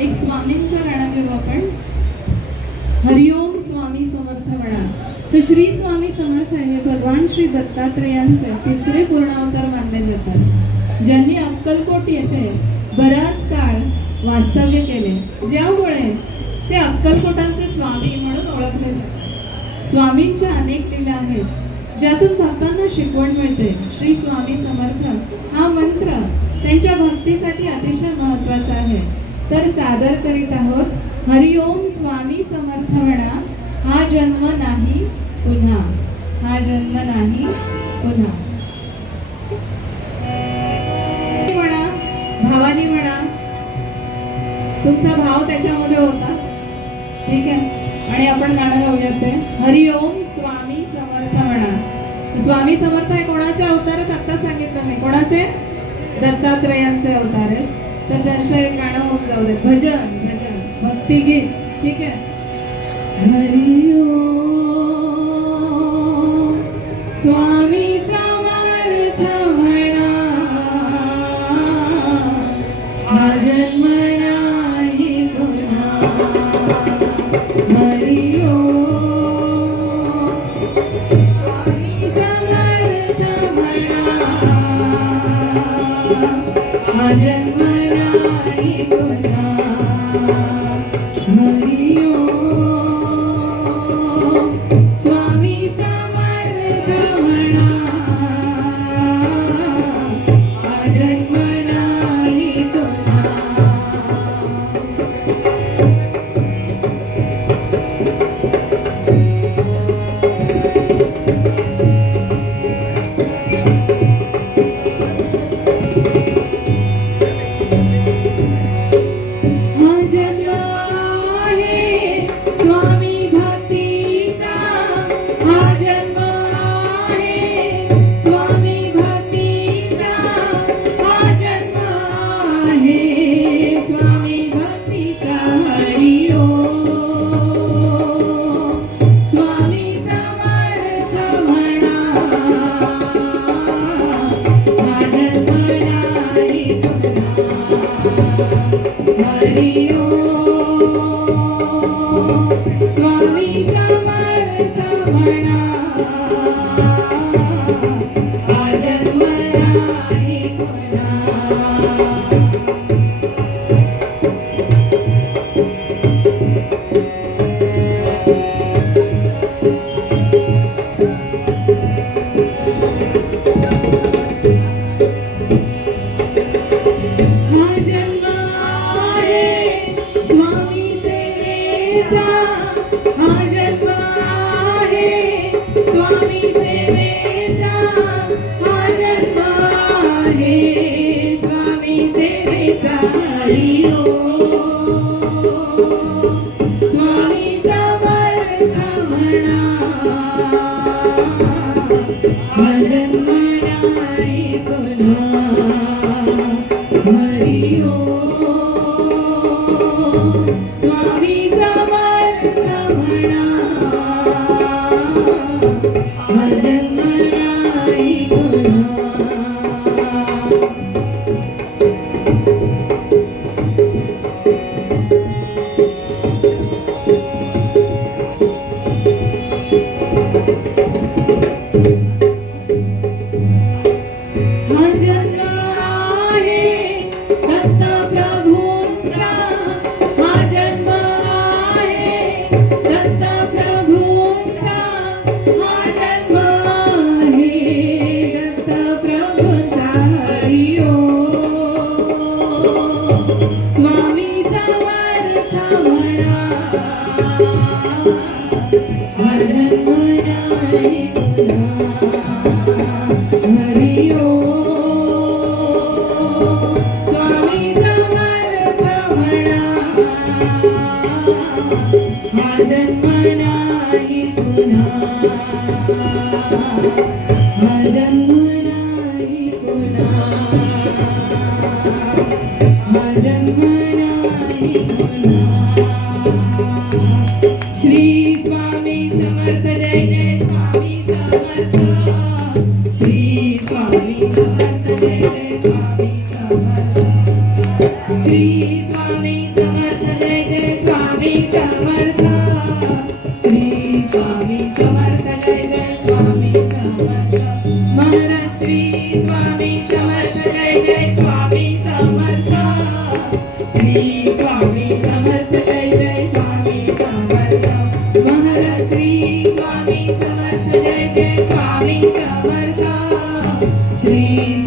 एक स्वामींचा गाणं घेऊ आपण. हरिओम स्वामी समर्थ म्हणा. तर श्री स्वामी समर्थ हे भगवान श्री दत्तात्रेयांचे तिसरे पूर्णावतार मानले जातात, ज्यांनी अक्कलकोट येथे बराच काळ वास्तव्य केले, ज्यामुळे ते अक्कलकोटांचे स्वामी म्हणून ओळखले जातात. स्वामींच्या अनेक लीला आहेत, ज्यातून भक्तांना शिकवण मिळते. श्री स्वामी समर्थ हा मंत्र त्यांच्या भक्तीसाठी अतिशय महत्त्वाचा आहे. तर सादर करीत आहोत हरिओम स्वामी समर्थ म्हणा. हा जन्म नाही पुन्हा, हा जन्म नाही पुन्हा. म्हणा, भावानी म्हणा, तुमचा भाव त्याच्यामध्ये होता, ठीक आहे. आणि आपण गाणं गाऊयात ते हरिओम स्वामी समर्थ म्हणा. स्वामी समर्थ हे कोणाचे अवतार आहेत आता सांगितलं नाही, कोणाचे? दत्तात्रेयांचे अवतार आहेत. तर त्यांचं एक गाणं होऊन जाऊ दे. भजन भजन भक्तिगीत, ठीक आहे. हरिओम स्वामी समर्थ म्हणा. हा जन्म नाही पुन्हा. हरिओम स्वामी समर्थ म्हणा. हा जन्म नाही पुन्हा. श्री स्वामी समर्थ जय जय स्वामी समर्थ। जय जय स्वामी समर्थ. श्री